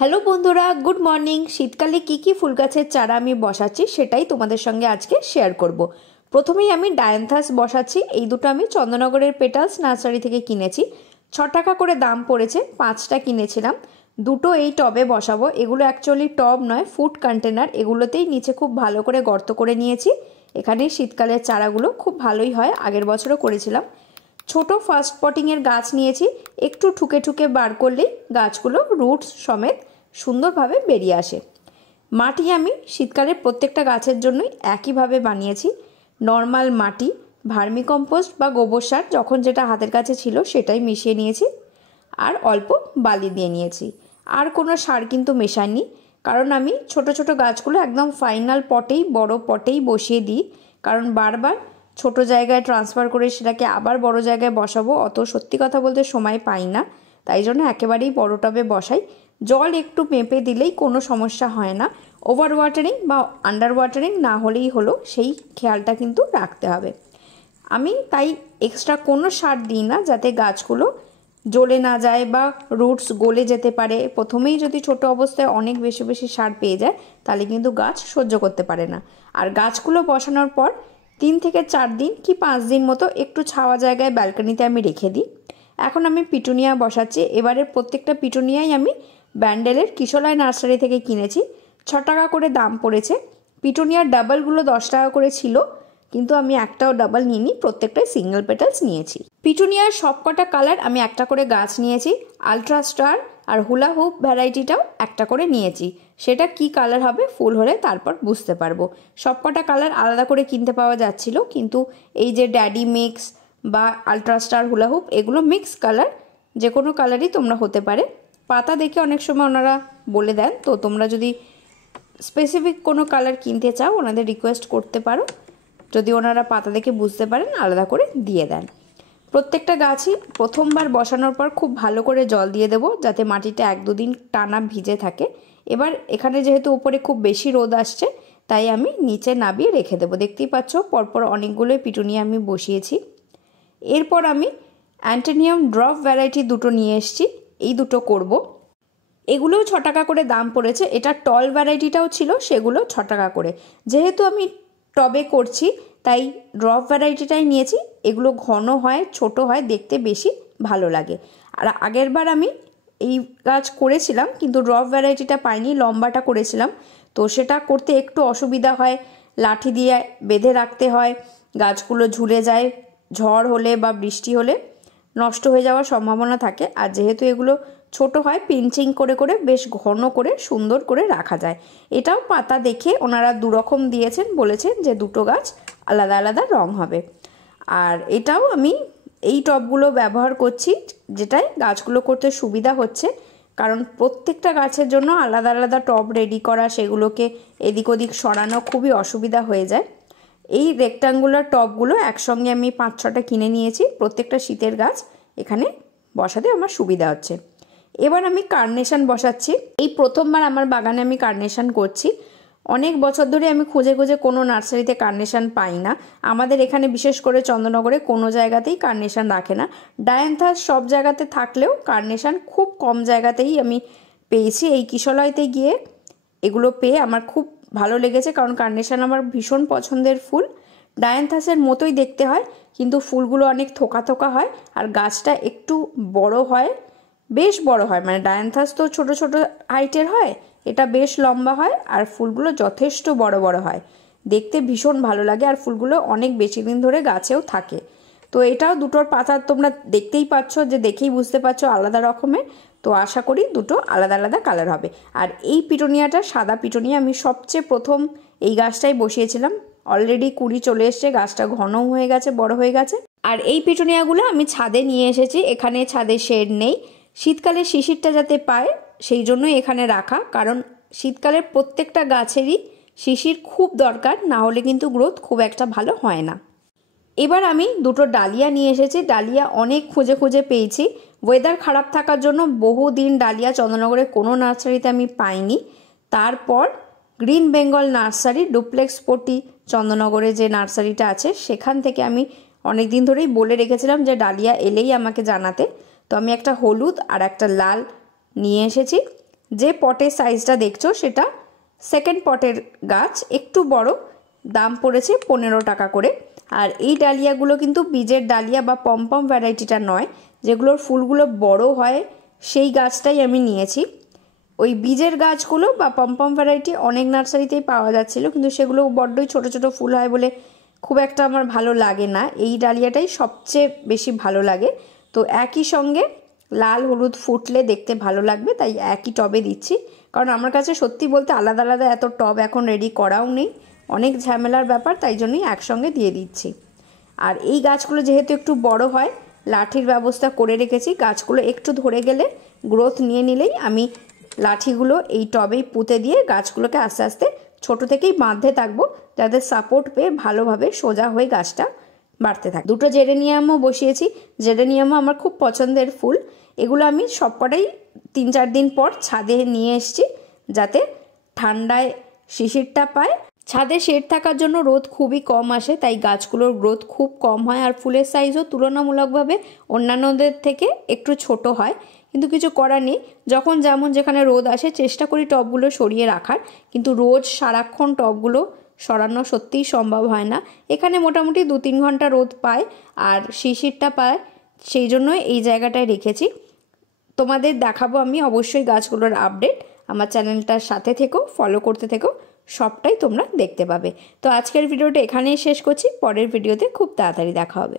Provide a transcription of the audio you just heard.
Hello বন্ধুরা, good morning. শীতকালে কি ফুল গাছের চারা আমি বসাচ্ছি সেটাই তোমাদের সঙ্গে আজকে শেয়ার করব। প্রথমেই আমি ডায়ান্থাস বসাচ্ছি। এই দুটো আমি চন্দননগরের পেটালস নার্সারি থেকে কিনেছি। 6 টাকা করে দাম পড়েছে, 5টা কিনেছিলাম। দুটো এই টবে বসাবো। এগুলো অ্যাকচুয়ালি টব নয়, ফুড কন্টেনার। এগুলোতেই নিচে খুব ভালো করে গর্ত করে নিয়েছি। এখানে শীতকালের চারাগুলো খুব ভালোই হয়, আগের বছরও করেছিলাম। ছোট ফার্স্ট পটিংয়ের গাছ নিয়েছি। একটু ঠুকে ঠুকে বার করলেই গাছগুলো রুটস সমেত সুন্দরভাবে বেরিয়ে আসে। মাটি আমি শীতকালের প্রত্যেকটা গাছের জন্যই একইভাবে বানিয়েছি। নর্মাল মাটি, ভার্মিকম্পোস্ট বা গোবর সার যখন যেটা হাতের কাছে ছিল সেটাই মিশিয়ে নিয়েছি, আর অল্প বালি দিয়ে নিয়েছি। আর কোনো সার কিন্তু মেশাইনি, কারণ আমি ছোট ছোট গাছগুলো একদম ফাইনাল পটেই, বড় পটেই বসিয়ে দিই। কারণ বারবার ছোট জায়গায় ট্রান্সফার করে সেটাকে আবার বড় জায়গায় বসাবো, অত সত্যি কথা বলতে সময় পাই না। তাই জন্য একেবারেই বড় টবে বসাই। জল একটু মেপে দিলেই কোনো সমস্যা হয় না। ওভার ওয়াটারিং বা আন্ডার ওয়াটারিং না হলেই হলো, সেই খেয়ালটা কিন্তু রাখতে হবে। আমি তাই এক্সট্রা কোনো সার দিই না, যাতে গাছগুলো জ্বলে না যায় বা রুটস গলে যেতে পারে। প্রথমেই যদি ছোট অবস্থায় অনেক বেশি বেশি সার পেয়ে যায় তাহলে কিন্তু গাছ সহ্য করতে পারে না। আর গাছগুলো বসানোর পর 3 থেকে 4 দিন কি 5 দিন মতো একটু ছাওয়া জায়গায় ব্যালকনিতে আমি রেখে দিই। এখন আমি পিটুনিয়া বসাচ্ছি। এবারে প্রত্যেকটা পিটুনিয়াই আমি ব্যান্ডেলের কিশোলয় নার্সারি থেকে কিনেছি। 6 টাকা করে দাম পড়েছে। পিটুনিয়ার ডাবলগুলো 10 টাকা করে ছিল, কিন্তু আমি একটাও ডাবল নিইনি, প্রত্যেকটাই সিঙ্গেল পেটালস নিয়েছি। পিটুনিয়ার সবকটা কালার আমি একটা করে গাছ নিয়েছি। আলট্রা স্টার আর হুলা হুপ ভ্যারাইটিটাও একটা করে নিয়েছি। সেটা কি কালার হবে ফুল হলে তারপর বুঝতে পারবো। সবকটা কালার আলাদা করে কিনতে পাওয়া যাচ্ছিল, কিন্তু এই যে ড্যাডি মিক্স বা আলট্রা স্টার হুলা হুপ, এগুলো মিক্স কালার, যে কোনো কালারই তোমরা হতে পারে। পাতা দেখে অনেক সময় ওনারা বলে দেন, তো তোমরা যদি স্পেসিফিক কোনো কালার কিনতে চাও ওনাদের রিকোয়েস্ট করতে পারো। যদি ওনারা পাতা দেখে বুঝতে পারেন আলাদা করে দিয়ে দেন। প্রত্যেকটা গাছই প্রথমবার বসানোর পর খুব ভালো করে জল দিয়ে দেবো, যাতে মাটিটা 1-2 দিন টানা ভিজে থাকে। এবার এখানে যেহেতু উপরে খুব বেশি রোদ আসছে, তাই আমি নিচে নামিয়ে রেখে দেবো। দেখতেই পাচ্ছ পরপর অনেকগুলোই পিটুনিয়া আমি বসিয়েছি। এরপর আমি অ্যান্টেনিয়াম ড্রপ ভ্যারাইটি দুটো নিয়ে এসেছি। এই দুটো করব। এগুলোও 6 টাকা করে দাম পড়েছে। এটা টল ভ্যারাইটিটাও ছিল, সেগুলো 6 টাকা করে। যেহেতু আমি টবে করছি তাই ড্রপ ভ্যারাইটিটাই নিয়েছি। এগুলো ঘন হয়, ছোট হয়, দেখতে বেশি ভালো লাগে। আর আগেরবার আমি এই গাছ করেছিলাম কিন্তু ড্রপ ভ্যারাইটিটা পাইনি, লম্বাটা করেছিলাম। তো সেটা করতে একটু অসুবিধা হয়, লাঠি দিয়ে বেঁধে রাখতে হয়, গাছগুলো ঝুলে যায়, ঝড় হলে বা বৃষ্টি হলে নষ্ট হয়ে যাওয়ার সম্ভাবনা থাকে। আর যেহেতু এগুলো ছোট হয়, পিঞ্চিং করে করে বেশ ঘন করে সুন্দর করে রাখা যায়। এটাও পাতা দেখে ওনারা দুরকম দিয়েছেন, বলেছেন যে দুটো গাছ আলাদা আলাদা রং হবে। আর এটাও আমি এই টবগুলো ব্যবহার করছি, যেটাই গাছগুলো করতে সুবিধা হচ্ছে। কারণ প্রত্যেকটা গাছের জন্য আলাদা আলাদা টব রেডি করা, সেগুলোকে এদিক ওদিক সরানো খুবই অসুবিধা হয়ে যায়। এই রেক্টাঙ্গুলার টবগুলো একসঙ্গে আমি 5-6টা কিনে নিয়েছি। প্রত্যেকটা শীতের গাছ এখানে বসাতে আমার সুবিধা হচ্ছে। এবার আমি কার্নেশন বসাচ্ছি। এই প্রথমবার আমার বাগানে আমি কার্নেশন করছি। অনেক বছর ধরে আমি খুঁজে খুঁজে কোনো নার্সারিতে কার্নেশন পাই না। আমাদের এখানে বিশেষ করে চন্দননগরে কোনো জায়গাতেই কার্নেশন রাখে না। ডায়ান্থাস সব জায়গাতে থাকলেও কার্নেশন খুব কম জায়গাতেই আমি পেয়েছি। এই কিশলয়তে গিয়ে এগুলো পেয়ে আমার খুব ভালো লেগেছে, কারণ কার্নেশন আমার ভীষণ পছন্দের ফুল। ডায়ান্থাসের মতোই দেখতে হয়, কিন্তু ফুলগুলো অনেক থোকা থোকা হয় আর গাছটা একটু বড় হয়, বেশ বড় হয়। মানে ডায়ান্থাস তো ছোট ছোট হাইটের হয়, এটা বেশ লম্বা হয় আর ফুলগুলো যথেষ্ট বড় বড় হয়। দেখতে ভীষণ ভালো লাগে আর ফুলগুলো অনেক বেশি দিন ধরে গাছেও থাকে। তো এটাও দুটোর পাতা তোমরা দেখতেই পাচ্ছ, যে দেখেই বুঝতে পারছো আলাদা রকমের। তো আশা করি দুটো আলাদা আলাদা কালার হবে। আর এই পিটুনিয়াটা সাদা পিটুনিয়া, আমি সবচেয়ে প্রথম এই গাছটাই বসিয়েছিলাম। অলরেডি কুড়ি চলে এসছে, গাছটা ঘনও হয়ে গেছে, বড় হয়ে গেছে। আর এই পিটুনিয়াগুলো আমি ছাদে নিয়ে এসেছি। এখানে ছাদে শেড নেই, শীতকালে শিশিরটা যাতে পায় সেই জন্যই এখানে রাখা। কারণ শীতকালের প্রত্যেকটা গাছেরই শিশির খুব দরকার, না হলে কিন্তু গ্রোথ খুব একটা ভালো হয় না। এবার আমি দুটো ডালিয়া নিয়ে এসেছি। ডালিয়া অনেক খুঁজে খুঁজে পেয়েছি। ওয়েদার খারাপ থাকার জন্য বহুদিন ডালিয়া চন্দননগরে কোনো নার্সারিতে আমি পাইনি। তারপর গ্রিন বেঙ্গল নার্সারি, ডুপ্লেক্স পটি চন্দননগরে যে নার্সারিটা আছে, সেখান থেকে আমি অনেক দিন ধরেই বলে রেখেছিলাম যে ডালিয়া এলেই আমাকে জানাতে। তো আমি একটা হলুদ আর একটা লাল নিয়ে এসেছি। যে পটের সাইজটা দেখছো সেটা সেকেন্ড পটের গাছ, একটু বড়, দাম পড়েছে 15 টাকা করে। আর এই ডালিয়াগুলো কিন্তু বীজের ডালিয়া বা পমপম ভ্যারাইটিটা নয়, যেগুলোর ফুলগুলো বড় হয় সেই গাছটাই আমি নিয়েছি। ওই বীজের গাছগুলো বা পমপম ভ্যারাইটি অনেক নার্সারিতেই পাওয়া যাচ্ছিলো, কিন্তু সেগুলো বড্ডই ছোট ছোট ফুল হয় বলে খুব একটা আমার ভালো লাগে না। এই ডালিয়াটাই সবচেয়ে বেশি ভালো লাগে। তো একই সঙ্গে লাল হলুদ ফুটলে দেখতে ভালো লাগবে, তাই একই টবে দিচ্ছি। কারণ আমার কাছে সত্যি বলতে আলাদা আলাদা এত টব এখন রেডি করাও নেই, অনেক ঝামেলার ব্যাপার, তাই জন্যই একসঙ্গে দিয়ে দিচ্ছি। আর এই গাছগুলো যেহেতু একটু বড় হয়, লাঠির ব্যবস্থা করে রেখেছি। গাছগুলো একটু ধরে গেলে, গ্রোথ নিয়ে নিলেই আমি লাঠিগুলো এই টবেই পুঁতে দিয়ে গাছগুলোকে আস্তে আস্তে ছোট থেকেই বাঁধতে থাকবো, যাতে সাপোর্ট পেয়ে ভালোভাবে সোজা হয়ে গাছটা বাড়তে থাকে। দুটো জেরেনিয়ামও বসিয়েছি। জেরেনিয়ামও আমার খুব পছন্দের ফুল। এগুলো আমি সবকটাই 3-4 দিন পর ছাদে নিয়ে এসেছি, যাতে ঠান্ডায় শিশিরটা পায়। ছাদে শেড থাকার জন্য রোদ খুবই কম আসে, তাই গাছগুলোর গ্রোথ খুব কম হয়। আর ফুলের সাইজও তুলনামূলকভাবে অন্যান্যদের থেকে একটু ছোট হয়, কিন্তু কিছু করার নেই। যখন যেমন যেখানে রোদ আসে চেষ্টা করি টবগুলো সরিয়ে রাখার, কিন্তু রোজ সারাক্ষণ টবগুলো সরানো সত্যিই সম্ভব হয় না। এখানে মোটামুটি 2-3 ঘন্টা রোদ পায় আর শিশিরটা পায়, সেই জন্যই এই জায়গাটায় রেখেছি। তোমাদের দেখাবো আমি অবশ্যই গাছগুলোর আপডেট। আমার চ্যানেলটার সাথে থেকো, ফলো করতে থেকো, সবটাই তোমরা দেখতে পাবে। তো আজকের ভিডিওটা এখানেই শেষ করছি, পরের ভিডিওতে খুব তাড়াতাড়ি দেখা হবে।